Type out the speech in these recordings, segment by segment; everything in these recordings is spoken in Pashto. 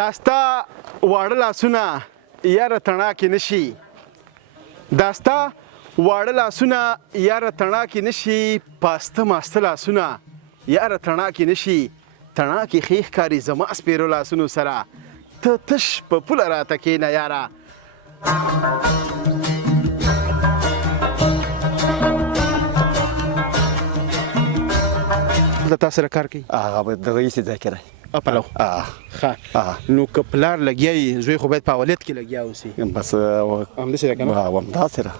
دا ستا واړه لاسونه یاره تڼاکې نشي، دا ستا واړه لاسونه یاره تڼاکې نشي، پاسته ماسته لاسونه یاره تڼاکې نشي، تڼاکې ښې ښکاري زما سپېرو لاسونو سره، ته تش په پوله راته کښېنه یاره. د تا سره کار کوي؟ هغه به دغه ایسې ځای کې دی. پلو ښه، نو که پلار لګیا یي زوی خو باید په اولید کې لګیا اوسي. بس همداسې ده که نه؟ همداسې ده.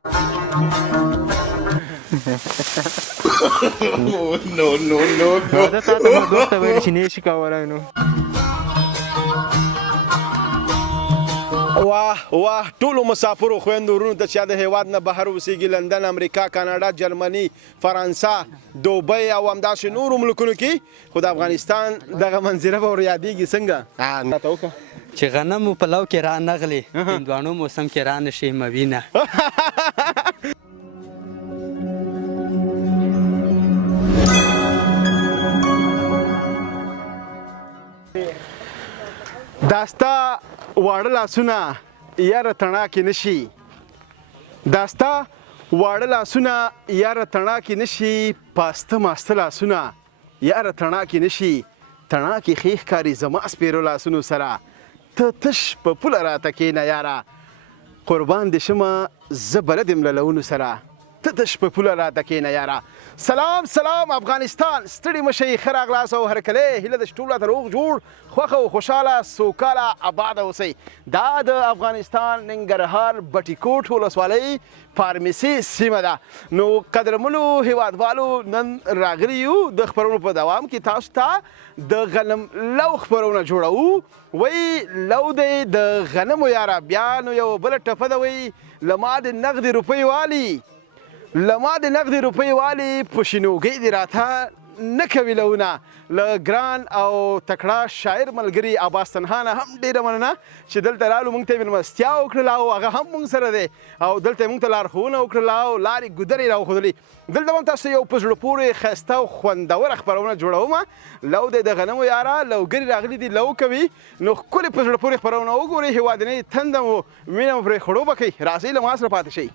زه تا ته مو دوست ته ویل چې نه شي کولی نو. واه واه ټولو مسافرو خویندو ورونو ته چې د هیواد نه بهر اوسېږي، لندن، امریکا، کاناډا، جرمني، فرانسه، دوبۍ او همداسې نورو ملکونو کې، خو د افغانستان دغه منظره به ور یادېږي څنګه؟ راته وکړه چې غنم مو په لو کې را نغلې، هندوانو موسم کې را نشي موینه. دا ستا واړه لاسونه یاره تڼاکې نشي، دا ستا واړه لاسونه یاره تڼاکې نشي، پاسته ماسته لاسونه یاره تڼاکې نشي، تڼاکې ښې ښکاري زما سپېرو لاسونو سره، ته تش په پوله راته کښېنه یاره. قربان دې شمه زه بلد یم له لونو سره، ته تش په پوله راته کښېنه یاره. سلام سلام افغانستان، ستړي مه شئ، ښه راغلاست او هرکلی هیله ده چې ټول راته روغ جوړ خوښه او خوشحاله سوکاله آباده اوسئ. دا د افغانستان ننګرهار بټي کوټ ولسوالۍ فارمسي سیمه ده. نو قدرمنو هیوادوالو، نن راغلي یو د خپرونو په دوام کې تاسو ته د غنم لو خپرونه جوړوو. وایي لو دی د غنمو یاره، بیا نو یو بله ټپه ده، وایي له ما د نغدې روپۍ والي، له ما د نغدې روپۍ والي، په شینوګۍ دې راته نه کوي لونه. له ګران او تکړه شاعر ملګري عباس تنها نه هم ډېره مننه چې دلته رالو، موږ ته یې مېلمستیا وکړله او هغه هم موږ سره دی او دلته یې موږ ته لارښوونه وکړله او لارې ګودرې راوښودلې. دلته به هم تاسو یو په زړه پورې ښایسته او خوندوره خپرونه جوړومه. لو دی د غنمو یاره، لوګري راغلي دي لو کوي، نو ښکلې په زړه پورې خپرونه وګورئ. هېوادنۍ تنده مو مینه مو پرې خړوبه کوي. راځئ له ما سره پاتې شئ.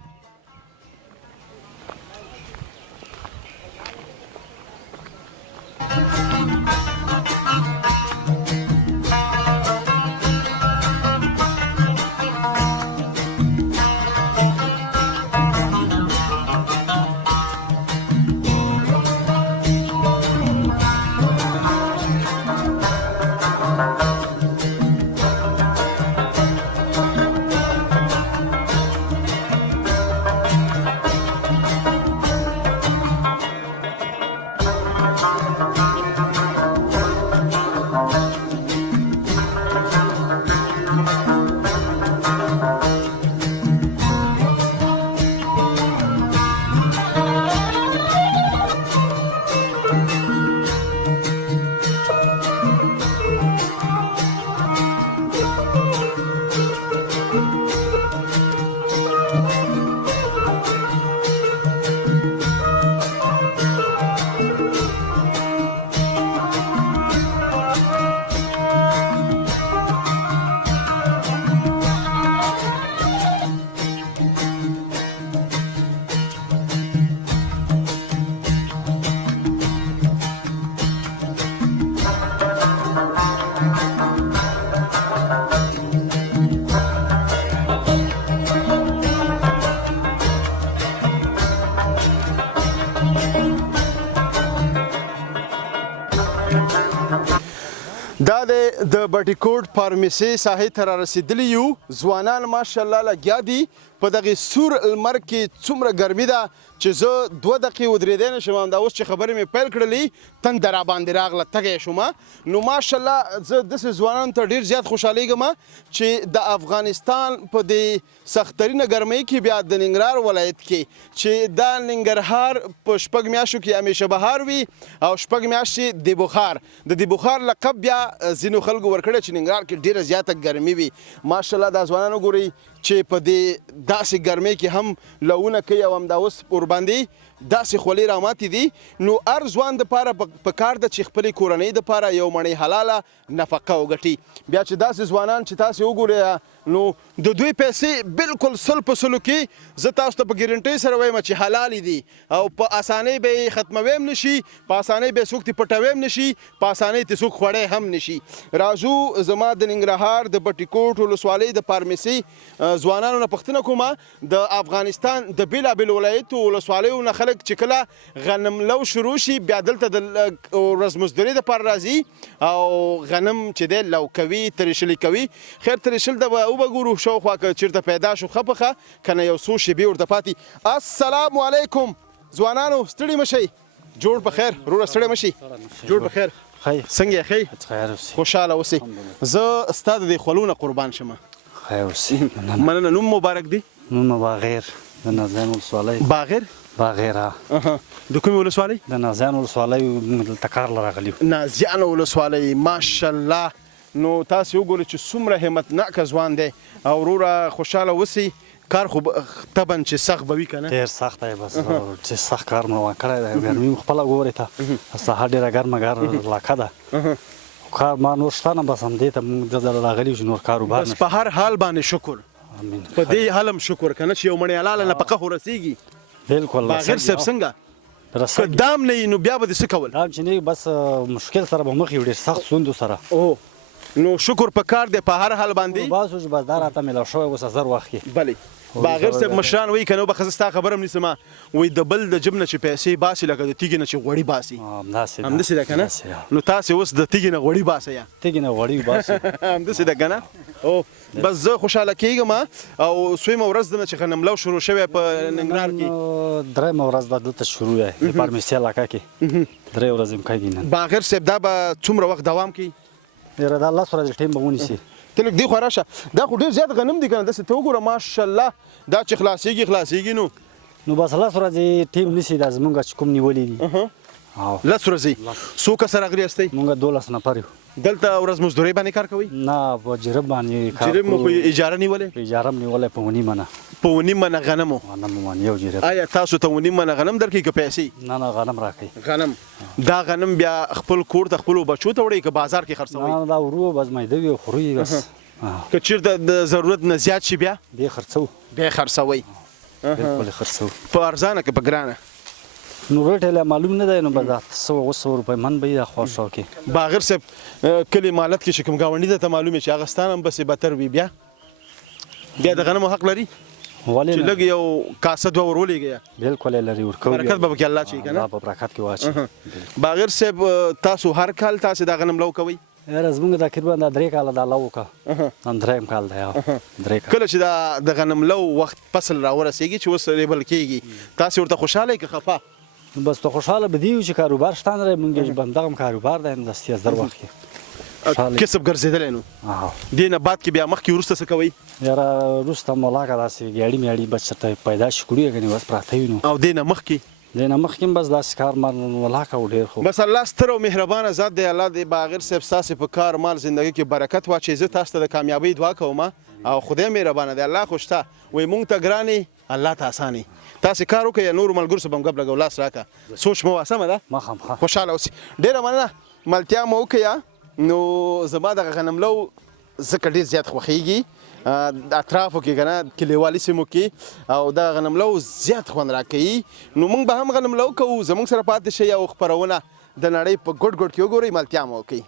دا د بټي کوټ فارمسي ساحې ته را رسېدلي یو. ځوانان ماشاءالله لګیا دي په دغې سور لمر کې. څومره ګرمي ده چې زه 2 دقیقې ودرېدی نه شم. همدا اوس چې خبرې مې پیل کړلې تنده را باندې راغله، تږی شوم. نو ماشاءالله زه داسې ځوانانو ته ډېر زیات خوشحالېږم چې د افغانستان په دې سختترینه ګرمۍ کې بیا د ننګرهار ولایت کې چې دا ننګرهار په 6 میاشتو کې همیشه بهار وي او 6 میاشتې د بخار. د دې بخار لقب بیا ځینو خلکو ورکړی چې ننګرهار کې ډېره زیاته ګرمي وي. ماشاءالله دا ځوانان وګورئ چې په دې داسې ګرمۍ کې هم لوونه کوي او همدا اوس ورباندې داسې خولې راماتې دي. نو هر ځوان دپاره په کار ده چې خپلې کورنۍ دپاره یو مڼۍ حلاله نفقه وګټي. بیا چې داسې ځوانان چې تاسې وګورئ نو د دوی پیسې بالکل سل په سلو کې زه تاسو ته په ګارنټۍ سره وایم چې حلالې دي او په اسانۍ به یې ختموي هم نشي، په اسانۍ به یې څوک ترې پټوي هم نشي، په اسانۍ ترې څوک خوړی هم نشي. راځو زما د ننګرهار د بټي کوټ ولسوالۍ د پارمیسي ځوانانو نه پوښتنه کومه د افغانستان د بېلابېلو ولایتو ولسوالیو نه خلک چې کله غنملو شروع شي بیا دلته د ورځ مزدورۍ دپاره راځي او غنم چې دی لو کوي ترېشلي کوي. خیر ترېشل ته به وبګورو شاوخوا که چېرته پیدا شو ښه پخه که نه یو څو شېبې ورته پاتې. السلام علیکم ځوانانو، ستړي مه شئ. جوړ په خیر وروره، ستړی مه شئ. جوړ په خیر. څنګه یې ښې؟ خوشحاله اوسئ. زه ستا د دې خولو نه قربان شم. خیر اوسئ. مننه. نوم مبارک دی؟ نوم باغیر د نازیان ولسوالۍ. باغیر؟ باغیر ها. د کومې ولسوالۍ؟ د نازیان ولسوالۍ موږ دلته کار له راغلي یو. نازیان ولسوالۍ. ماشاءالله. نو تاسې وګورئ چې څومره همتناکه ځوان دی او وروره خوشحاله اوسئ. کار خو طبعا چې سخت به وي که نه؟ ډېر سخت دی بس چې سخت کار مې روان کړی دی. ګرمي مو خپله ګورئ ته سهار ډېره ګرمه علاقه ده. کار ما نور شته نه، بس همدې ته موږ دلته راغلي یو نور کاروبار بس په هر حال باندې شکر. په دې حال هم شکر که نه چې یو مڼۍ حلاله نفقه خو رسېږي. بالکل. باغیر صاحب څنګه که دام نه وي نو بیا به دې څه کول؟ دام چې نه وي بس مشکل سره به مخ یو ډېر سخت ستونزو سره. او نو شکر په کار دی په هر حال باندې. باسو چې بس دا راته میلاو شوی اوس زر وخت کې. بلې باغیر صاحب مشران وایي که نه به ښه زه ستا خبره هم نیسم، وایي د بل د جب نه چې پیسې باسي لکه د تیږې نه چې غوړي باسي. همداسې ده که نه؟ نو تاسې اوس د تیږې نه غوړي باسئ. تیږې نه غوړي باسي. همداسې ده که نه؟ او بس زه خوشحاله کېږم او سویمه ورځ ده نه چې غنملو شروع شوی په ننګرهار کې. درېیمه ورځ ده دلته شروع دی د پارمیسي علاقه کې. 3 ورځې هم کېږي نن. باغیر صاحب دا به څومره وخت دوام کوي؟ یاره دا 10 ورځې ټیم به ونیسي. ته لږ دې خوا راشه. دا خو ډېر زیات غنم دي که نه؟ داسې ته وګوره ماشاءالله دا چې خلاصېږي نو بس 10 ورځې ټیم نیسي دا زمونږ چې کوم نیولي دي. 10 ورځې. څو کسه راغلي یاستئ؟ مونږ 12 نفر یو. دلته ورځ مزدورۍ باندې کار کوئ؟ نه په جرب باندې کار کوو. جرب مو خو اجاره نیولې؟ اجاره م نیولې په 1.5 منه. په 1.5 منه غنمو؟ غنم باندې یو جرب. آیا تاسو ته 1.5 منه غنم درکوي که پیسې؟ نه غنم راکوي. غنم. دا غنم بیا خپل کور ته خپلو بچو ته وړئ که بازار کې خرڅوئ؟ نه دا ورو بس میده وي خوري بس. که چېرته د ضرورت نه زیات شي بیا؟ بیا خرڅوو. بیا خرڅوئ؟ بالکل خرڅوو. په ارزانه که په ګرانه؟ نو ریټ یې معلوم نه دی، نو بس 100 روپۍ من به یې خوا شو کې. باغیر صاحب کلي مالت کې چې کوم ګاونډي درته معلوم وي چې هغه ستا نه هم بسې بتر وي بیا د غنمو حق لري ولې چې لږ یو کاسه دوه ور ولېږئ؟ بالکل یې لري ورکوو. برکت به پکې الله اچوي که نه؟ الله په برکت کې واچوي. باغیر صاحب تاسو هر کال تاسې دا غنم لو کوئ؟ یاره زمونږ تقریبا دا 3 کاله دا لو وکړه. نن 3م کال دی. 3 کاله. کله چې دا د غنم لو وخت فصل راورسېږي چې اوس ریبل کېږي تاسې ورته خوشحاله یې که خفه؟ بس ته خوشحاله به دی چې کاروبار شته نه دی. مونږ همدغه کاروبار دی نو دستي زر وخت کې کسب ګرځېدلی. نو دې نه بعد کې بیا مخکې وروسته څه کوئ؟ یاره وروسته ملاقه داسې ګاډي میاړي بس چېرته پیدا شي کړي کنې بس پراته وي. نو او دې نه مخکې مخکې بس داسې کار مال ملاقه و ډېر خو بس الله ستر او مهربانه ذات دی. الله دې باغیر صاحب ستاسې په کار مال زندګۍ کې برکت واچوي. زه تاسو ته د کامیابۍ دعا کوم او خدای مهربانه دی. الله خو شته وایي مونږ ته ګرانې الله ته اسانې. تاسې کار وکړئ یا نورو ملګرو سره به هم ګپ لګوو. لاس راکړه سوچ مه وه سمه ده؟ مخامخ خوشحاله اوسئ. ډېره مننه. ملتیا مو وکړه. نو زما دغه غنملو ځکه ډېر زیات خوښېږي اطرافو کې که نه کلیوالي سیمو کې او دغه غنملو زیات خوند راکوي. نو موږ به هم غنملو کوو. زموږ سره پاتې شئ او خپرونه د نړۍ په ګوټ ګوټ کې وګورئ. ملتیا مو وکړئ.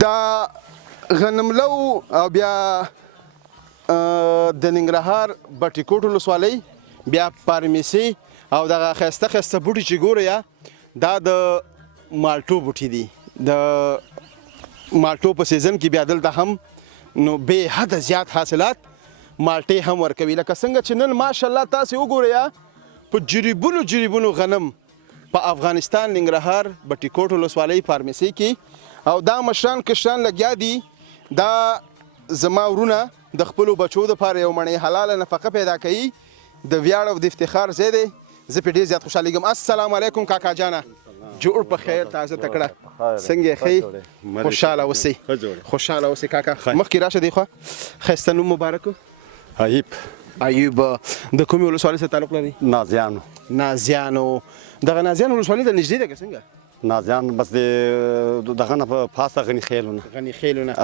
دا غنملو او بیا د ننګرهار بټي کوټ ولسوالۍ بیا فارمیسي او دغه ښایسته ښایسته بوټي چې ګورئ دا د مالټو بوټي دي د مالټو په سیزن کې بیا دلته هم نو بې حده زیات حاصلات مالټې هم ورکوي لکه څنګه چې نن ماشاءالله تاسې وګورئ په جریبونو غنم په افغانستان ننګرهار بټي کوټ ولسوالۍ فارمیسي کې او دا مشران کشران لګیا دي دا زما ورونه د خپلو بچو دپاره یو مڼۍ حلاله نفقه پیدا کوي د ویاړ او د افتخار ځای دی زه پرې ډېر زیات خوشحالیږم السلام علیکم کاکا جانه جوړ په خیر تازه تکړه څنګه یې ښې خوشحاله اوسئ خوشحاله اوسئ کاکا مخکې راشه دی خوا ښایسته نوم مبارک ایوب د کومې ولسوالۍ سره تعلق لري نازیانو دغه نازیانو ولسوالۍ ته نږدې ده که څنګه نازیان بس دغه نه په پاسه غني خیلونه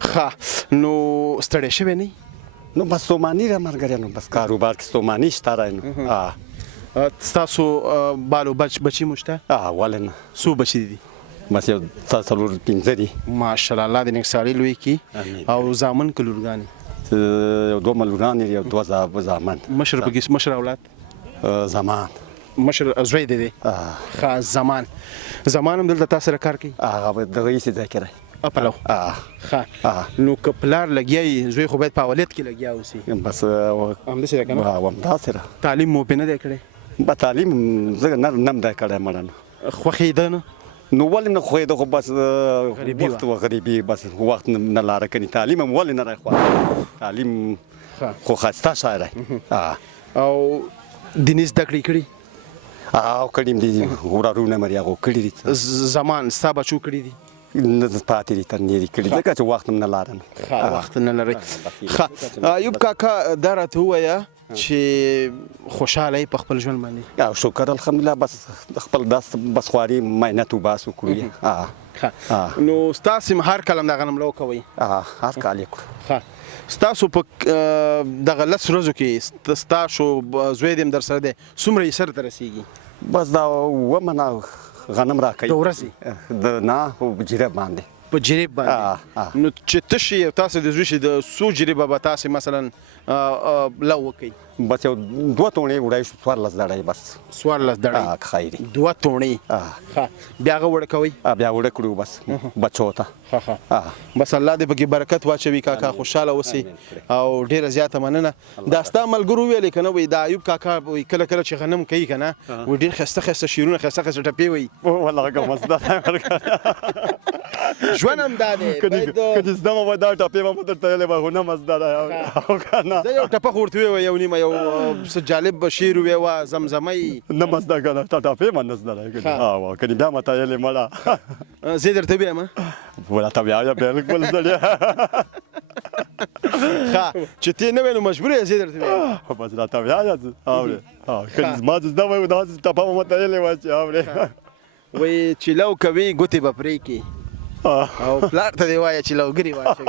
ښه نو ستړی شوی نه نو بس ستوماني را ملګری نو بس کاروبار کې ستوماني شته رای نو ستاسو بالو بچي مو شته ولې نه څو بچي دي بس یو څلور پنځه دي ماشاءالله الله دې نګساري لوی کړي او زامن که لورګانې یو دوه ملګران یو دوه زامن مشر پکې مشر اولاد زمان مشر زوی دی ښه زمان هم دلته تا سره کار کوي هغه د رئیس ځای کې دی پلو ښه نو که پلار لګیا وي زوی خو باید په اولاد کې لګیا اوسي بس همداسې ده که نه همداسې ده تعلیم مو پرې نه دی کړی به تعلیم زه نه دی کړی مړه نو خوښېده نه نو ولې نه خوښېده خو بس وخت و غریبي بس وخت نه لاره کوي تعلیم هم ولې نه راخوا تعلیم خو ښایسته شی دی او دیني زده کړې کړي او کړي دي ورارونه مې هغو کړي دي زمان ستا بچو کړي دي نه پاتې دي تر نېرې کړي ځکه چې وخت هم نه لاره نه وخت نه لرئ ښه ایوب کاکا دا راته ووایه چې خوشحاله یې په خپل ژوند باندې شکر الحمدلله بس خپل داس بس خواري مهنت وباسو کړو نو ستاسې هر کال هم دا غنملو کوئ هر کال یې کړو ستاسو په دغه لس ورځو کې ستاسو زوی دې هم در سره دی څومره یې سر ته رسېږي بس دا اوه منه غنم راکوي د ورځې نه په جریب باندې په جریب باندې نو چې تش یې تاسو د زوی شي د څو جریبه به تاسې مثلا لو وکئ بس یو دوه تونې وړی شو 14 دړۍ بس 14 دړۍ خیري دوه تونې بیا هغه وړه کوئ بیا وړه کړو بس بچو ته بس الله دې پکې برکت واچوي کاکا خوشحاله اوسئ او ډېره زیاته مننه دا ستا ملګرو ویلې که نه وایي دا ایوب کاکا وایي کله کله چې غنم کوي که نه وایي ډېر ښایسته ښایسته شعرونه ښایسته ښایسته ټپې وایي والله هغه مزده ژوند هم دا دی که چې زده مو به دا ټپې به مو درته ویلې به خو نه مزده ده زه یو ټپه خو ورته وویه یو نیمه یو څه جالب شعر وویه زمزمۍ نه مزده که نه ټپې به نه زده ده که نه بیا ماته ویلې مړه زه یې درته ویم راته وایه بالکل زړیا ښه چې ته نه وې نو مجبور یې زه یې درته ویم بس راته وایه اورې که زما زده وای نو داسې ټپه به ماته ویلې وای چې اورې وایي چې لو کوي ګوتې به پرې کړي او پلار ته دې وایه چې لوګري واچوي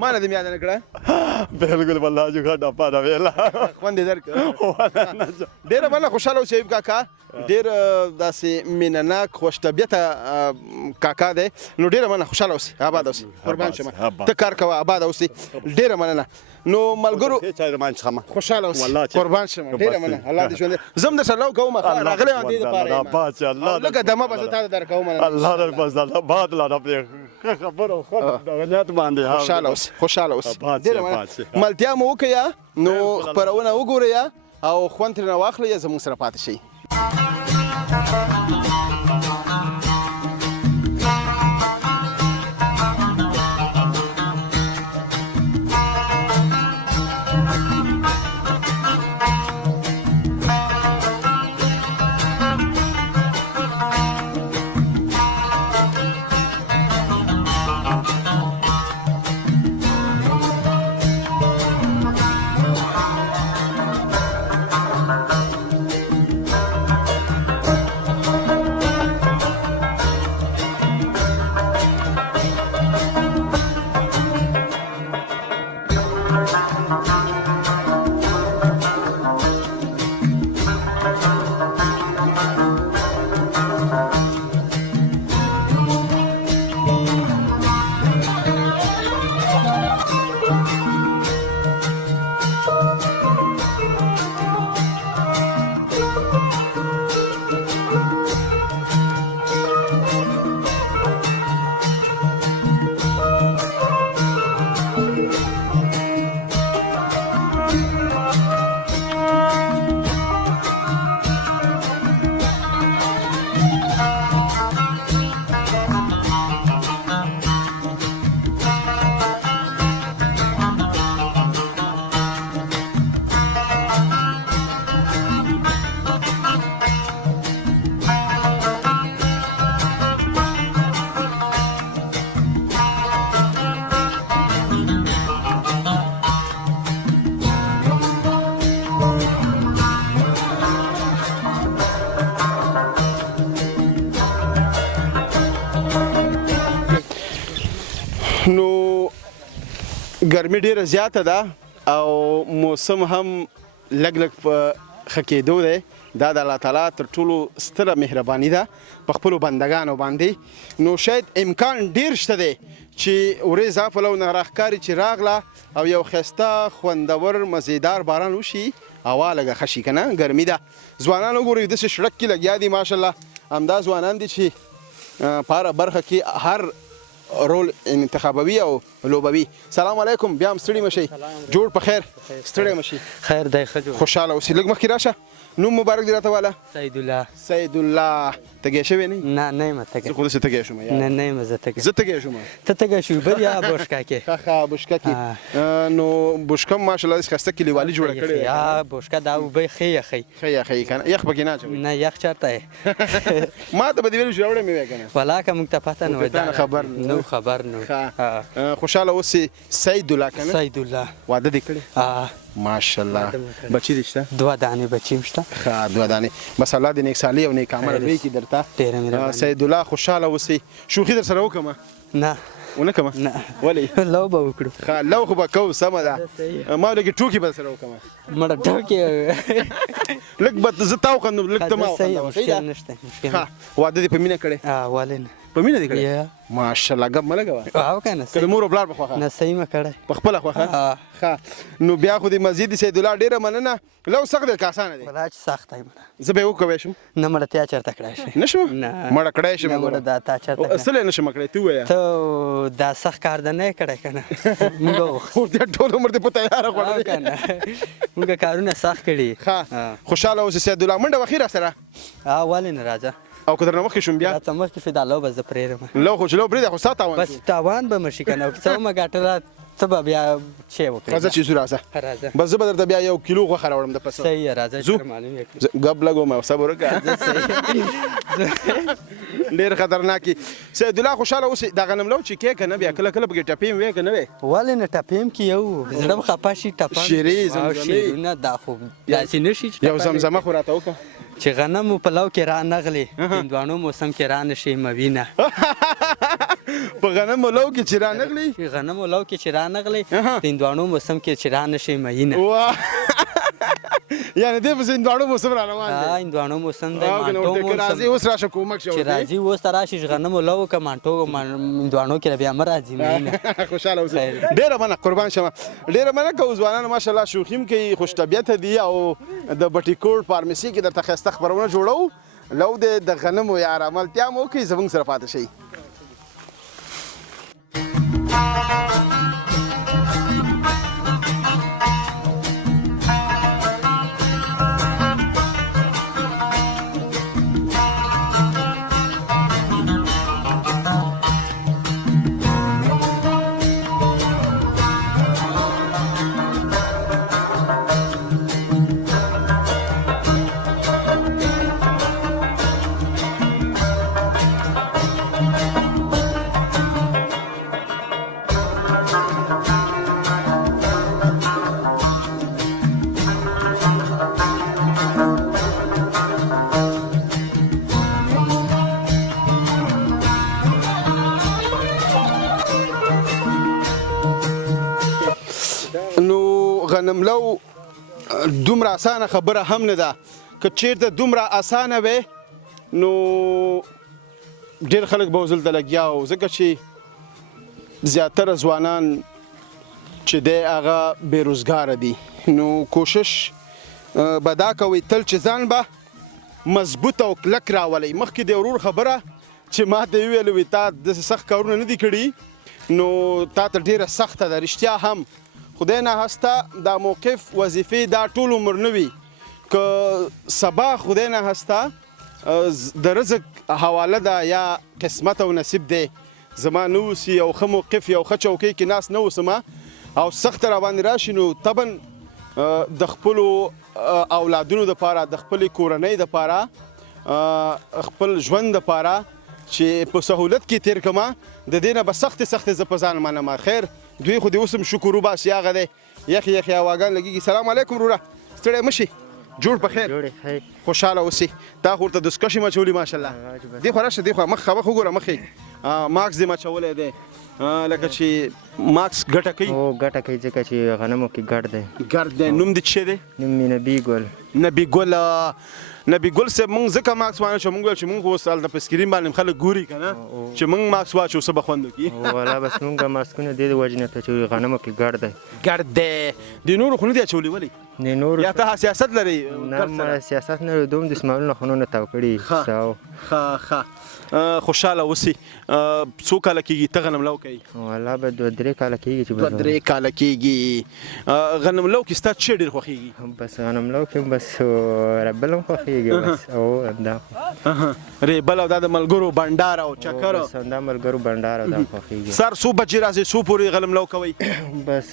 ما نه دې مې یاده نه کړه بالکل والله چې ښه ټپه ده ویله خوند یې درکړه ډېره مننه خوشحاله اوسئ ایوب کاکا ډېر داسې مینه ناک خوش طبیعته کاکا دی نو ډېره مننه خوشحاله اوسئ آباد اوسئ قربان شم ته کار کوه آباد اوسئ ډېره مننه نو ملګرو خوشحاله اوسئ قربان شم ډېره مننه الله دې ژوند زه هم درسره لو کوم راغلی یم دې دپاره یم لږه دمه به زه تا ته درکوم الله در بس الله باد لاره پرې خبره خو دغه نیت باندې خوشحاله اوسئ ډېره مننه ملتیا مو وکړه نو خپرونه وګورئ او خوند ترېنه واخلئ زموږ سره پاتې شئ ګرمي ډیره زیاته ده او موسم هم لږ لږ په ښه کېدو دی. دا د الله تعالی تر ټولو ستره مهرباني ده په خپلو بندګانو باندې. نو شاید امکان ډیر شته دی چې ورېځ افلو نه راښکاري چې راغله او یو ښایسته خوندور مزیدار باران وشي، هوا لږه ښه شي که نه، ګرمي ده. ځوانان وګورئ داسې سړک کې لګیا دي ماشاءالله. همدا ځوانان دي چې په هره برخه کې هر رول انتخابوي او لوبوي. سلام علیکم، بیا هم ستړي مه شئ، جوړ په خیر، ستړی مه شئ، خیر دی ښه جوړ، خوشحاله اوسئ. لږ مخکې راشه، نوم مبارک دی راته واله. سیدالله. سیدالله. تږی شوی نه؟ نه نه یم تږی. زه خو داسې تږی شوم. نه نه یم زه تږی. زه تږی شوم. ته تږی شوې بل یا بوشکه کې؟ ښه بوشکه کې. نو بوشکه ماشاءالله داسې ښایسته کلیوالي جوړه کړې ده. یا بوشکه دا اوبه ښې یخی. ښه یخی که نه؟ یخ پکې نه اچوئ؟ نه یخ چېرته یې؟ ما ته به دې ویلي چې راوړی مې وی که نه؟ والله که موږ ته پته نه وای، تا نه خبر نه خبر نه. خوشحاله اوسئ. سیدالله که نه؟ سیدالله. واده دې کړی؟ ماشاءالله. بچي دې شته؟ 2 دانې بچي م شته. ښه 2 دانې. بس الله دې نیک صالح او نیک عمل لوی کړي درته. ډېره مهرباني. سیدالله خوشحاله اوسئ. شوخي در سره وکړمه؟ نه ونه کړمه؟ نه. ولې؟ لو به وکړو. ښه لو خو به کوو، سمه ده. ما لږې ټوکې به سره وکړمه. مړه ټوکې لږ به زه تا وخندم، لږ ته ما وخندم. مشکل نشته. ښه واده دې په مینه کړی؟ ولې نه؟ په مینه دې کړی؟ ماشاءالله. ګپ مه لګوه او که نه که د مور او پلار په خوښه؟ نه صحیح مه کړی. په خپله خوښه؟ ښه نو بیا خو دې مزید سیدالله ډېره مننه. لو سخت دی که اسانه دی؟ والله چې سخت دی مړه. زه به یې وکوی شم؟ نه مړه ته چېرته کړی شي؟ نه شم؟ نه مړه کړی شم. نه مړه دا تا چېرته کړی؟ څه نه شم کړی؟ ته ووایه. ته دا سخت کار د نه یې کړی که نه؟ موږ خو بیا ټول عمر دې په تیاره او خوړلی. که نه موږ کارونه سخت کړي. ښه خوشحاله اوسې سیدالله. منډه وخي را سره؟ ولې نه راځه. او که درنه مخکې شوم بیا؟ راته مخکې شو دا لو به زه پرېږدم. لو خو چې لو پرېږده خو ستا تاوان بس تاوان به مه شي که نه. که څه ومه ګټله ته به بیا چې وکړې. راځه چې ځو راځه. راځه بس زه به درته بیا 1 کیلو غوښه راوړم د پسه. صحیح راځه ځو. چې معلوم یې کړو. ګپ لګوم او صبر وکړه. ډېر خطرناکي. سیدالله خوشحاله اوسئ. دا غنم لو چې کې که نه بیا کله کله پکې ټپې وې که نه وې؟ ولې نه ټپې کې یو زړه م خفه شي ټپه شیرې زمزمې. شیرونه دا خو داسې نه شي چې یو زمزمه خو راته وکړه. چې غنم په لو کې را نغلې هندوانو موسم کې را نشي موینه. په غنمو لو کې چې رانغلي؟ چې غنمو لو کې چې را نغلې د هندوانو موسم کې چې را نشي موینه. یعنې دې پسې هندواڼو موسم را روان دی؟ هندوانو موسم دی. مانټو موسم. راځي اوس راشه کومک شو. چې راځي اوس ته راشي غنمو لو که مانټو هندوانو کې بیا مه راځي مینه. خوشحاله اوسئ. ډېره مننه قربان شمه. ډېره مننه که ځوانان ماشاءالله شوخي هم کوي، خوش طبیعته دي او د بټي کوټ فارمسي کې درته ښایسته خپرونه جوړوو. لو دې د غنمو یا عملتیا مو وکړئ، زموږ سره پاتې شئ. غنملو دومره اسانه خبره هم نه ده. که چیرته دومره اسانه وي نو ډېر خلک به وزل ته لګیا وو، ځکه چې زیاتره ځوانان چې دی هغه بېروزګاره دي. نو کوشش به دا کوئ تل چې ځان به مضبوط او کلک راولئ. مخکې د ورور خبره چې ما ته یې وویل وي تا داسې سخت کارونه نه دي کړي نو تا ته ډېره سخته ده. رښتیا هم خدای نهسته دا موقف وظیفې دا ټول عمر نه وي. که سبا خدای نهسته د رزق حواله ده یا قسمت او نصیب دی زما نه اوسي یو ښه موقف یو ښه چوکۍ کې ناست نه اوسم او سخت راباندې راشي نو طبعا د خپلو اولادونو دپاره د خپلې کورنۍ دپاره خپل ژوند دپاره چې په سهولت کې تیر کما د دې نه به سختې سختې زه په ځان منم. خیر دوی خو دې اوس هم شکر وباسي هغه دی یخې یخې هواګان لګېږي. سلام علیکم وروره ستړی مه شي جوړ په خیر جوړې خیر خوشاله اوسې تا خو ورته دسکشې مچولي ماشاءالله دې خوا راشه دې خوا مخ خبه خو ګوره مخې ماکس دې مچولی دی لکه چې ماکس ګټه کوي او ګټه کوي ځکه چې غنمو کې ګډ دی ګرد دی نوم دې څه دی نوم مې نبي ګل نبي ګل صاحب مونږ ځکه ماکس وانه چې مونږ ویل چې مونږ خو اوس هلته په سکرین باندې خلک ګوري که نه چې مونږ ماکس واچو څه به خوند وکړي والا بس مونږ ماسکونه دې د وجې نه ته چې غنمو کې ګډ دی ګرد دی د نورو خو نه دی اچولی ولې د نورو یا ته سیاست لري نه ما سیاست نه لرو دوم د اسماعیلونه خونونه تاو کړي ښه خوشاله اوسې څو کاله کېږي ته غنم لو کوي والا به 2-3 کاله کېږي چې 2-3 کاله کېږي غنم لو کې ستا څه ډېر خوښېږي بس غنم لو کې بس ربل هم خوښېږي بس او همدا ریبل او دا د ملګرو بنډار او چکر بس همدا ملګرو بنډار او دا خوښېږي سر څو بجې راځي څو پورې غنم لو کوئ بس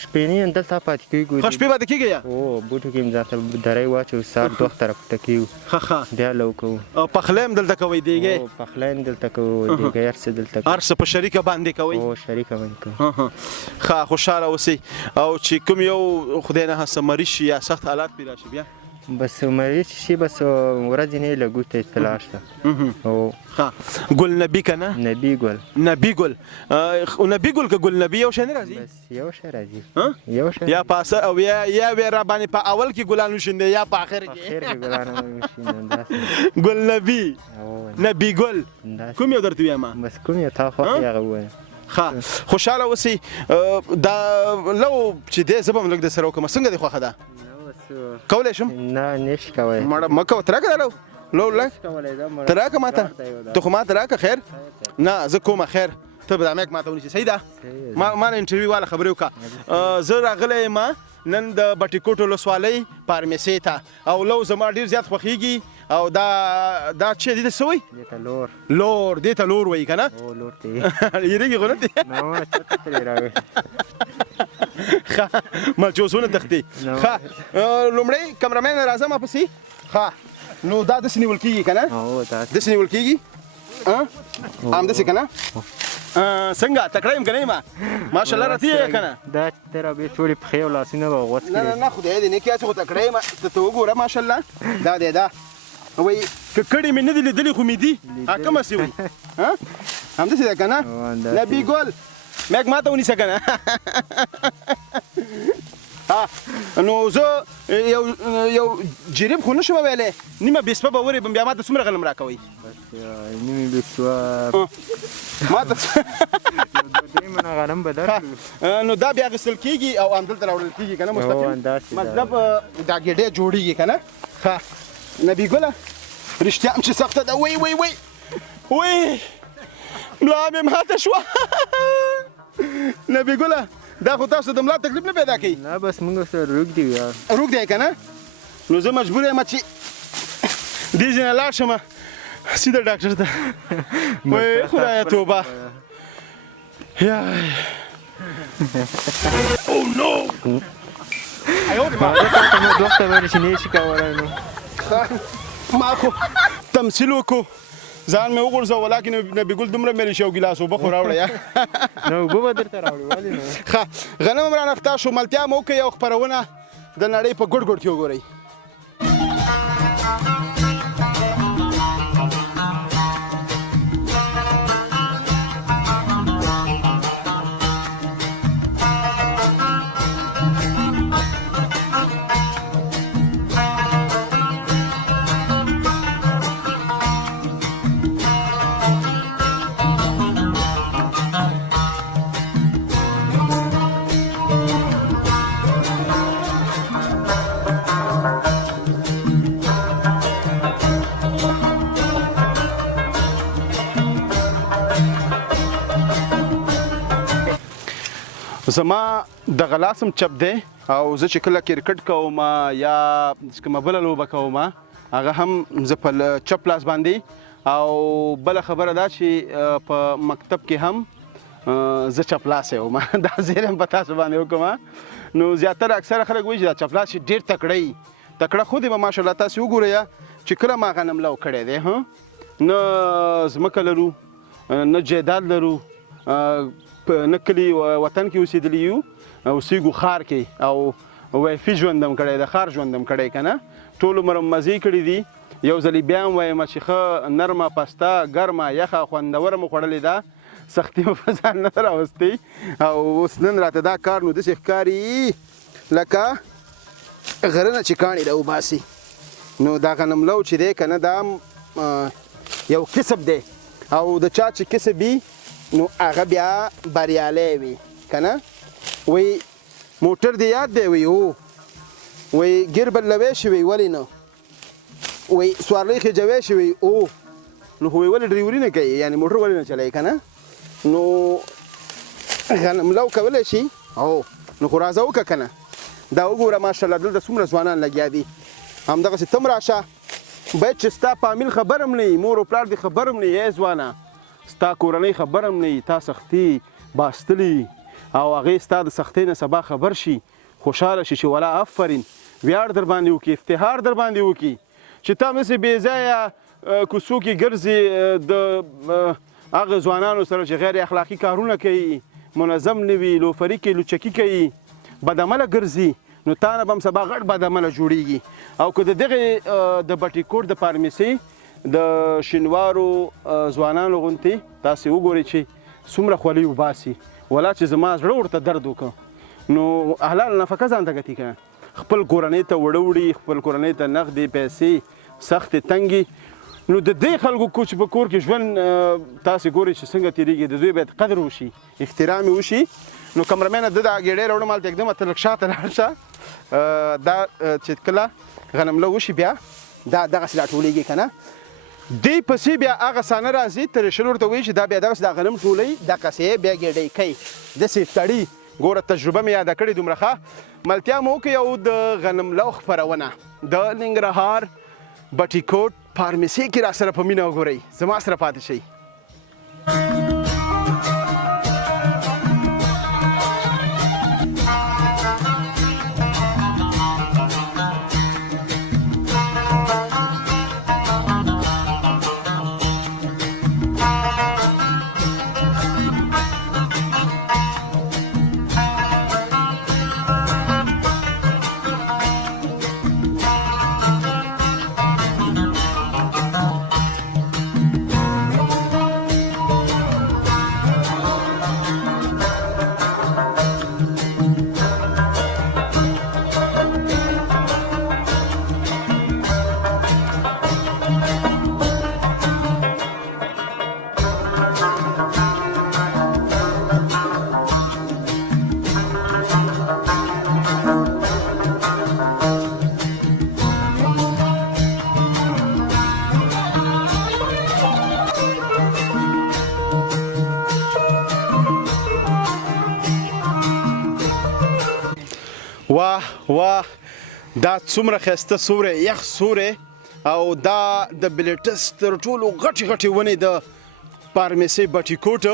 شپېنې همدلته پاتې کېږو ښه شپې پاتې کېږي یا او بوټو کې مې ځان ته درې واچو سهار 2 طرف ته کېږو ښه بیا لو کوو پخلی هم دلته کوئ دیګې پخلی هم دلته کوو دیګی هر څه دلته کوو هر څه په شریکه باندې کوئ او شریکه باندې کوو ښه خوشحاله اوسئ او چې کوم یو خدای نه هسه مریض شي یا سخت حالات پې راشي بیا بس مریض شي بس ورځې نه لګو ته اطلاع شته او ښه ګل نبي که نه نبي ګل نبي ګل نبي ګل که ګل نبي یو شی نه راځي بس یو شی راځي یو شی یا په او یا را باندې په اول کې ګلان وشیندې یا په اخر کې ګلان وشیندې ګل نبي نبي ګل کوم یو درته وایم بس کوم یو تا خو هغه وایي ښه خوشحاله اوسئ دا لو چې دی زه به هم لږ در سره وکړم څنګه دی خوښه ده کولی شم نه نشي کولی مه کوه ته راکړه دا لو لږ ته راکړه ما ته ته خو ما ته راکړه خیر نه زه کومه خیر ته به دا میک ما ته ونیسې صحیح ده ما نه انټرویو والا خبرې وکړه زه راغلی یم نن د بټي کوټ ولسوالۍ فارمیسۍ ته او لو زما ډېر زیات خوښېږي او دا چې دې ته څه وایي لور دې ته لور وایي که نه یېرېږي خو نه دی ښه ملچوسونه تښتي ښه لومړی کمرمین راځه ما پسې ښه نو دا داسې نیول کېږي که نه داسې نیول کېږي همداسې که نه څنګه تکړه یم که نه یم ماشاءالله راته یې که نه دا تېره بې ټولې پښې او لاسونه به غوڅ نه نه خدای دې نیکې اچو خو تکړه یم ته وګوره ماشاءالله دا دی دا وایي که کړي مې نه دي لیدلي خو مې دي کومه سې وایي همداسې ده که نه نبي ګل میک ما ته ونیسه که نه نو زه یو جریب خو نه شم ویلی نیمه بېسپه به ورېبم بیا ما ته څومره غنم راکوئ نیمې بېسپه ما ته 2-3 منه غنم به درکړو نو دا بیا اخیستل کېږي او همدلته راوړل کېږي که نه مستقیم مطلب دا ګېډۍ جوړېږي که نه ښه نبي ګله رښتیا هم چې سخته ده وی وی وی وی ملا مې ماته شوه نبي ګله دا خو تاسو د ملا تکلیف نه پیدا کوي نه بس موږ سره روږ دی روږ دی که نه نو زه مجبور یم چې دې ځای نه لاړ شم سیده ډاکټر ته وای خدایه توبه یا او نو دوخته باندې چې نه شي کولی نو ما خو تمثیل وکړو ځان مې وغورځو ولاکن نبي ګل دومره مې شي یو ګیلاس اوبه خو راوړه یا نو اوبه به درته راوړي ولې نه ښه غنم هم رانه فتا شو ملتیا مو وکړئ او خپرونه د نړۍ په ګوټ ګوټ کې وګورئ زما د غلاسم چپ دی او زه چې کله کرکټ کوم یا کومه بله لوبه کوم هغه هم زه په چپ لاس باندې او بله خبره دا چې په مکتب کې هم زه چپ لاس یم دا زیر هم په تاسو باندې وکړم نو زیاتره اکثره خلک وایي چې دا چپ لاس ډېر تکړه وي تکړه خو دې به ماشاءالله تاسې وګورئ چې کله ما غنم لو کړی دی نه ځمکه لرو نه جایداد لرو نه کلي وطن کې اوسېدلی یو اوسېږو ښار کې او ویفي ژوند هم کړی د ښار ژوند هم کړی که نه ټول عمر مزې کړي دي یو ځلې بیا هم وایم چې ښه نرمه پسته ګرمه یخه خوندوره مو خوړلې ده سختي مو په ځان نه راوستې او اوس نن راته دا کار نو داسې ښکاري لکه غره نه چې کاڼي راوباسي نو دا غنملو چې دی که نه دا یو کسب دی او د چا چې کسب وي نو هغه بیا بریالی وي که نه وی موټر دی یاد دی وی هو وی ګیر بلوی شوی ولې نه وی سوارلۍ خجوی شوی او نو خو ولې ډریوري نه کوي یعنی موټر ولې نه چلوي که نه نو غنملو کولی شي او نو خو راځه وکړه که نه دا وګوره ماشاءالله دلته څومره ځوانان لګیا دي همدغسې ته هم راشه باید چې ستا فامیل خبر هم نه وي مور و پلار دې خبر هم نه وي ای ځوانه ستا کورنۍ خبر هم نه وي تا سختي باستلي او هغې ستا د سختۍ نه سبا خبر شي خوشحاله شي چې ولا آفرین ویاړ در باندې وکړي افتخار در باندې وکړي چې تا همداسې بې ځایه کوڅو کې ګرځې د هغه ځوانانو سره چې غیر اخلاقي کارونه کوي منظم نه وي لوفري کوي لوچکي کوي بدعمله ګرځي نو تا نه به هم سبا غټ بدعمله جوړیږي او که د دغې د بټي کوټ د فارمیسۍ د شینوارو ځوانانو غوندې تاسې وګورئ چې څومره خولۍ وباسي ولا چې زما زړه ورته درد وکړه نو حلال نفقه ځان ته ګټي که خپل کورنۍ ته وړه وړي خپل کورنۍ ته نغدې پیسې سختې تنګې نو د دې خلکو کو چې په کور کې ژوند تاسې ګورئ چې څنګه تېرېږي د دوی باید قدر وشي احترام یې وشي نو کمرمینه ده دا ګېډۍ راوړم هلته اکدم ته لږ شاته لاړ شه دا چې کله غنمله وشي بیا دا دغسې راټولېږي که نه دې پسې بیا هغه سانه راځي ترېشل ورته وایي چې دا بیا دغسې دا غنم ټولوي دغسې بیا ګېډۍ کوي داسې تړي ګوره تجربه مې یاده کړې دومره ښه ملتیا مو وکړئ او د غنملو خپرونه د ننګرهار بټي کوټ فارمیسۍ کې را سره په مینه وګورئ زما سره پاتې شئ واه واه دا څومره ښایسته سوری یخ سوری او دا د بلیټس تر ټولو غټې غټې ونې د فارمیسۍ بټي کوټ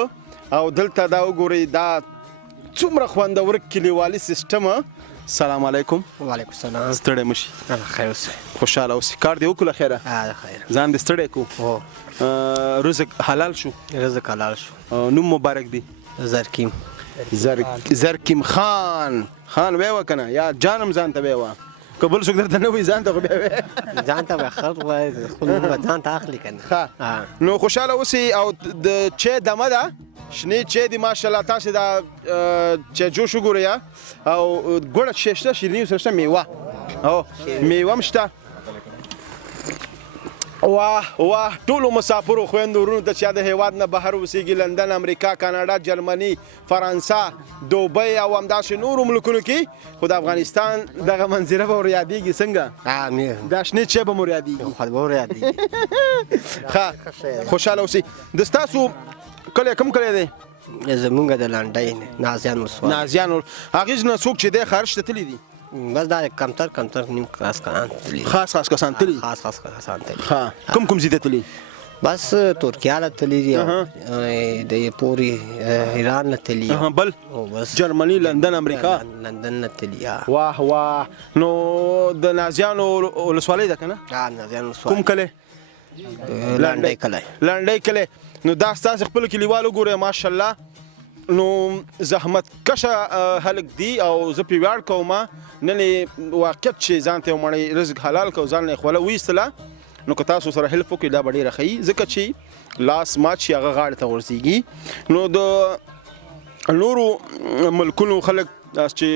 او دلته دا وګورئ دا څومره خوندور کلیوالي سیسټم سلام علیکم وعلیکم السلام ستړی مه شي خیر اوسئ خوشحاله اوسئ کار دې وکړو له خیره خیر ځان دې ستړی کړو رزق حلال شو رزق حلال شو نوم مبارک دی زرکیم زرکیم خان ویوه که نه یا جانم ځان ته ویوه که بل څوک درته نه وایي ځان ته خو بیا وایه ځان ته به خلق وایي خپل نوم به ځان ته اخلي که نه نو خوشحاله اوسئ او د چای دمه ده شنې چای دي ماشاءالله تاسې دا چای جوش وګورئ او ګوړه چې شته شیریني ورسره شته میوه او میوه هم شته واه واه ټولو مسافرو خویندو ورونو ته چې د هیواد نه بهر اوسېږي لندن امریکا کاناډا جرمني فرانسه دوبۍ او همداسې نورو ملکونو کې خو د افغانستان دغه منظره به ور یادېږي څنګه دا شنې چای به مو ور یادېږي خو به ور یادېږي ښه خوشحاله اوسئ د ستاسو کلی کوم کلی دی زمونږ د لنډۍ نازیان ولسوالۍ نازیان هغې نه څوک چې دی خارج ته تللی دي بس دا کمتر نیم خاص کسان تللی خاص کسان تللی خاص کسان تللی کوم ځای ته تللی بس ترکیه له تللی دي د پورې ایران نه تللی بل جرمني لندن امریکا لندن نه تللی واه واه نو د نازیانو ولسوالۍ ده که نه نازیان ولسوالۍ کوم کلی لنډۍ کلی نو دا ستاسې خپلو کلیوال وګورئ ماشاءالله نو زحمت کشه خلک دي او زه پې ویاړ کوم نن یې واقعیت چې ځان ته یو مړی رزق حلال کو ځان یې خوله ویستله نو که تاسو سره هیلپ وکړئ دا به ډېره ښه ځکه چې لاس مات شي هغه غاړې ته غورځېږي نو د نورو ملکونو خلک چې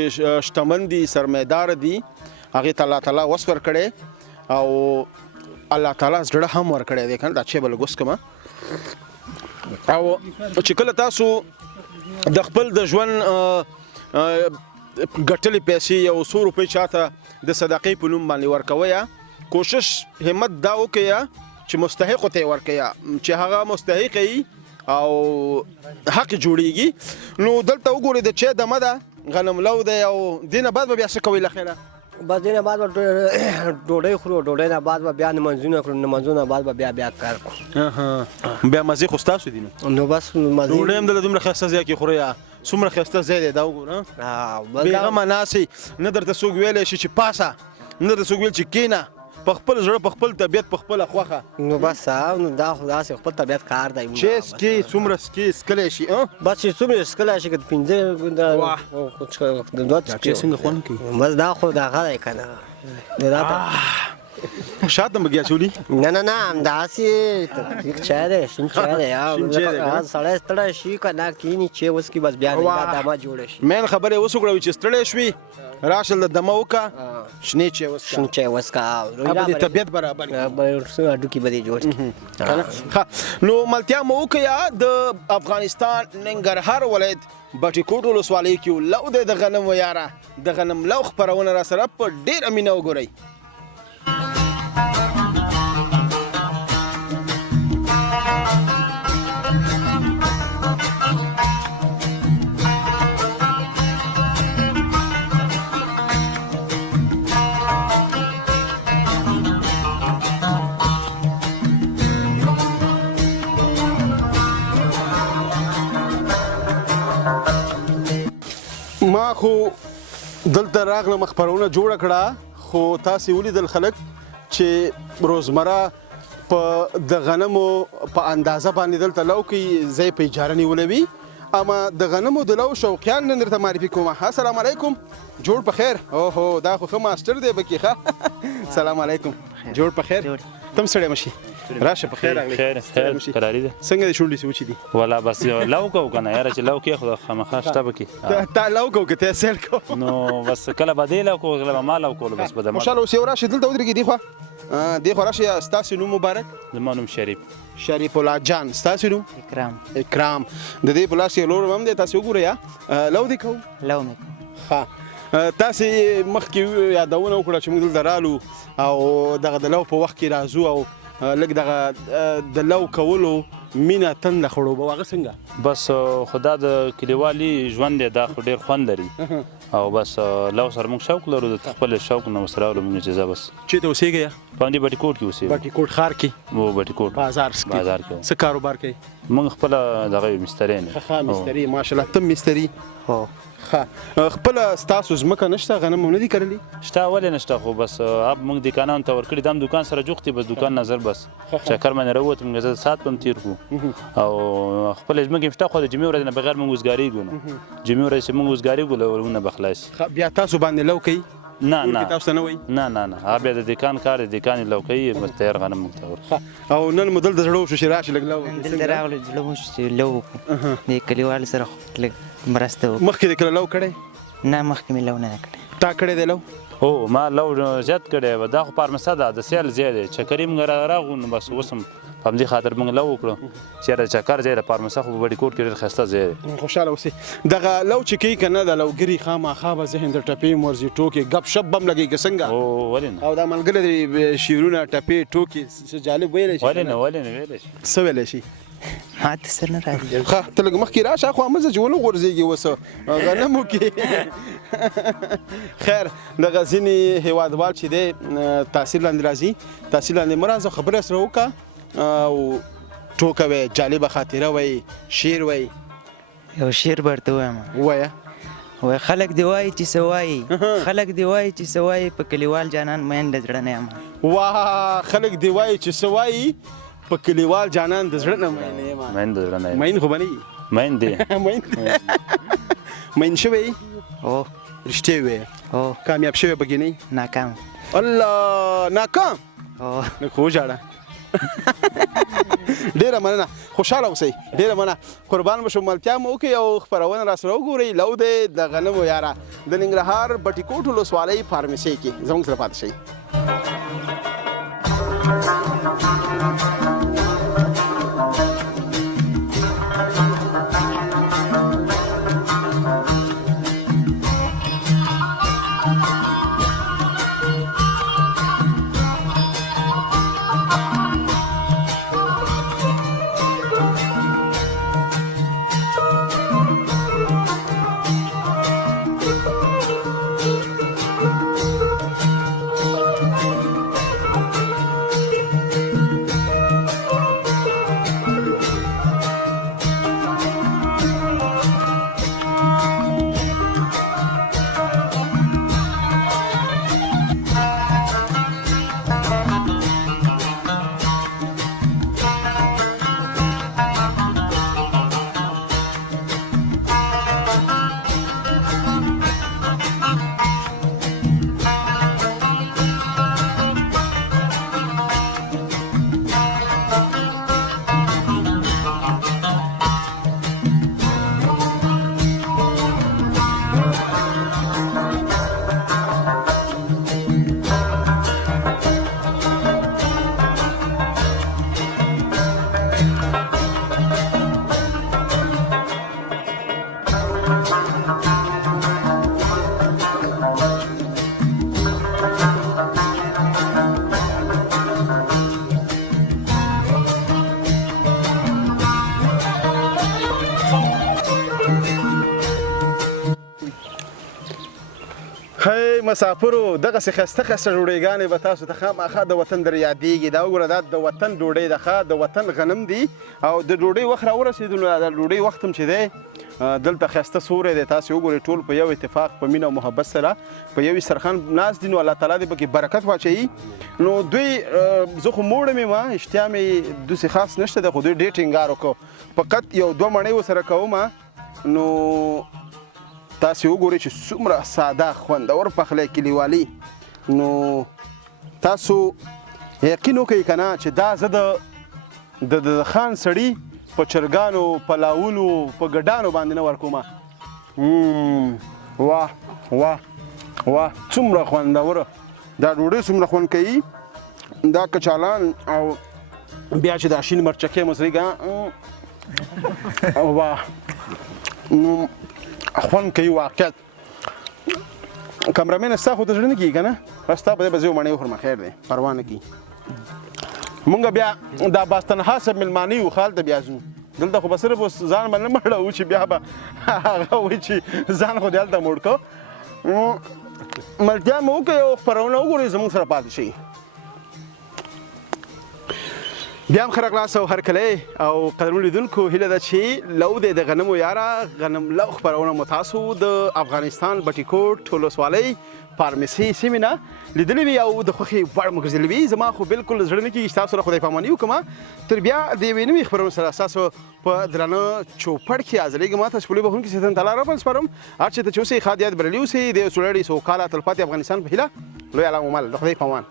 شتمن دي سرمایدار دي هغې ته الله تعالی وس ورکړی او الله تعالی زړه هم ورکړی دی که نه دا چې به لږ وسکمه او چې کله تاسو د خپل د ژوند ګټلې پیسې یو 100 روپۍ چاته د صدقې په نوم باندې ورکوئ کوشش همت دا وکړئ چې مستحقو ته یې ورکوئ چې هغه مستحق وي او حق جوړیږي نو دلته وګورئ د چای دمه ده غنم لو دی او دې نه بعد به بیا څه کوئ له خیره بس دې نه بعد به ډوډۍ خورو ډوډۍ نه بعد به بیا نمنځونه کړو نمنځونه بعد به بیا کار کوو بیا مزې خو ستاسو دي نو بس مزې ډوډۍ هم دلته دومره ښایسته ځای کې خورئ څومره ښایسته ځای دی دا وګوره بېغمه ناستې نه درته څوک ویلی شي چې پاسه نه درته څوک ویل چې کښېنه په خپل زړه په خپل طبیعت په خپله خوښه نو بس نو دا خو داسې خپل طبیعت کار دی چې سکې څومره سکې څکلی شي بس چې څومره څکلی شي که پنځه څنګه خوند کوي بس دا خو دغه دی که نه شاته مګیا چولی نه همداسې یک چای دی شین چای دی سړی ستړی شي که نه کښېني چې اوس کې بس بیا دمه جوړه شي مین خبرې اوس وکړه چې ستړی شوي راشل د دمه وکړه شنې چای وڅښه شین چای وڅښه د طبیعت برابر هډوکي به دې جوړ کړي نو ملتیا مو وکړه د افغانستان ننګرهار ولایت بټي کوټ ولسوالۍ کې لو دی د غنم یاره د غنم لو خپرونه را سره په ډېره مینه وګورئ ما خو دلته راغلم خپرونه جوړه کړه خو تاسې ولیدل خلک چې روزمره په د غنمو په اندازه باندې دلته لو کوي ځای په اجاره نیولی وي اما د غنمو د لو شوقیان نن درته معرفي کوم السلام علیکم جوړ په خیر اوهو دا خو ښه ماسټر دی بکې ښه سلام علیکم جوړ په خیر تم سړی مشي راشه په خیر راغلی خیر قراري ده څنګه دې شونډې سوچې دي ولا بس لو کو کنه یاره چې لو کې خو خامخا شته بکی تا لو کو که ته سیل کو نو بس کله بدیل کو کله به ما لو کول بس بده خوشاله اوسې راشه دلته ودرېږي دی خوا راشه ستاسو نوم مبارک زما نوم شریف الله جان ستاسو نوم اکرام د دې په لاس کې لور هم دی تاسو وګورئ لو دې کوو لو مې ښه تاسې مخکې یادونه وکړه چې موږ دلته رالو او دغه د لو په وخت کې راځو او لږ دغه د لو کولو مینه تنده خړوبه هغه څنګه بس خدا د کلیوالي ژوند دی دا خو ډېر خوند لري او بس لو سره موږ شوق لرو د خپل شوق نه ورسره راغلو موږ چې زه بس چېرته اوسېږئ په همدې بټي کوټ کې اوسېږم بټي کوټ ښار کې و بټي کوټ بازار کې څه کاروبار کوي موږ خپله دغه یو مستري نه ښه مستري ماشاءالله ته مستري هو ښه خپله ستاسو ځمکه نشته غنم هم نه دي کرلي شته ولې نشته خو بس اب موږ دکانانو ته ورکړي دم دکان سره جوخت بس دکان نظر بس چکر باندې راووتم موږ زه ساعت هم تېر کړو او خپله ځمکې شته خو د جمعې ورځې نه بغیر موږ وزګارېږو نه جمعې ورځې چې موږ وزګارېږو له ورونه به خلاص بیا تاسو باندې لو کوي نه تاسو ته نه وایي نه هغه بیا د دکان کار د دکان لو کوي بس تیار غنم موږ ته ورکړي او نن مو دلته زړه وشو چې راشي لږ لو دلته راغلو زړه مو شو چې لو وکړو د کلیوالو سره لږ مرسته وکړو مخکې د کله لو کړی نه مخکې مې لو نه کړی تا کړی دی لو هو ما لو زیات کړی و دا خو پارمسه ده د سیل ځای دی چکري موږ راغلو نو بس اوس هم په همدې خاطر موږ لو وکړو چې د چکر ځای د پارمسه خو په بټي کوټ کې ډېر ښایسته ځای دی خوشحاله اوسې دغه لو چې کوي که نه د لوګري خامخا به ذهن د ټپې مرزي ټوکې ګپ شپ به هم لګېږي که څنګه او ولې نه او دا ملګری شعرونه ټپې ټوکې څه جالب ویلی شي ولې نه ویلی شي څه ویلی شي ما ته څه نه راځي ښه ته لږ مخکې راشه خوا مزه چې ونه غورځېږي اوس غنمو کې خیر دغه ځینې هېوادوال چې دی تاثیر لاندې راځي تاثیر لاندې مه راځه خبرې سره وکړه او ټوکه وی جالبه خاطره وی شعر وی یو شعر به ورته ووایم ووایه وای خلک دی وایي چې څه وایي خلک دی وایي چې څه وایي په کلیوال جانان مین د زړه نه یم واه خلک دی وایي چې څه وایي په کلیوال جانان د زړه نه مین یم مین د زړه نه یم مین خو به نه میندې مین شوی او رښتیا وې او کامیاب شوی بګینی ناکام الله ناکام او نو خو ژاړه ډیره مننه خوشاله اوسئ ډیره مننه قربان مو شم ملتیا مو وکړئ او خپرونه راسره وګورئ لو دی د غنمو یاره د ننګرهار بټي کوټ ولسوالۍ فارمسي کې زموږ سره پاتې شئ هی مسافرو دغسې ښایسته ښایسته ډوډۍ به تاسو ته خامخا د وطن در یادېږي دا وګوره دا د وطن ډوډۍ ده ښه د وطن غنم دي او د ډوډۍ وخت راورسېدو نو د ډوډۍ وخت هم چې دی دلته ښایسته سوری دی تاسې وګورئ ټول په یو اتفاق په مینه او محبت سره په یو دسترخوان ناست دي نو الله تعالی دې پکې برکت واچوي نو دوی زه خو موړه مې ما اشتیا مې دوسې خاص نشته دی خو دوی ډېر ټینګار وکړو فقط یو دوه مڼۍ ورسره کوم نو تاسې وګورئ چې څومره ساده خوندور پخلی کلیوالي نو تاسو یقین وکړئ که نه چې دا زه د خان سړي په چرګانو په لاولو په ګډانو باندې نه ورکومه واه واه واه څومره خوندوره دا ډوډۍ څومره خوند کوي دا کچالان او بیا چې دا شین مرچکې مصري واه نو خوند کوي واقعیت کمرمین ستا خو د زړه نه کېږي که نه ستا په دې به زه یو مڼۍ وخورم خیر دی پروا نه کېږي مونږ بیا دا باستنها صاحب مېلمانه یو خال ته بیا ځو دلته خو به صرف اوس ځان به نه مړوو چې بیا به هغه وایي چې ځان خو دې هلته موړ کړه ملتیا مې وکړئ او خپرونه وګورئ زموږ سره پاتې شئ بیا هم ښه راغلاست او هرکلی او قدرمنو لیدونکو هیله ده چې لو دی د غنمو یاره غنم لو خپرونه مو تاسو د افغانستان بټي کوټ ولسوالۍ فارمسي سیمې نه لیدلې وي او د خوښې وړ مو ګرځېدلې وي زما خو بالکل زړه نه کېږي چې تاسو سره خدای پاماني وکړم تر بیا د یوې نوې خپرونې سره ستاسو په درانه چوپړ کې حاضرېږم تاسو په لوی بخښونکي ستن تعالی رب سپارم هر چېرته چې اوسئ ښاد یاد بریالي اوسئ د یو سوړړي سوکاله تلپاتې افغانستان په هیله لوی الله مو مل د خدای پامان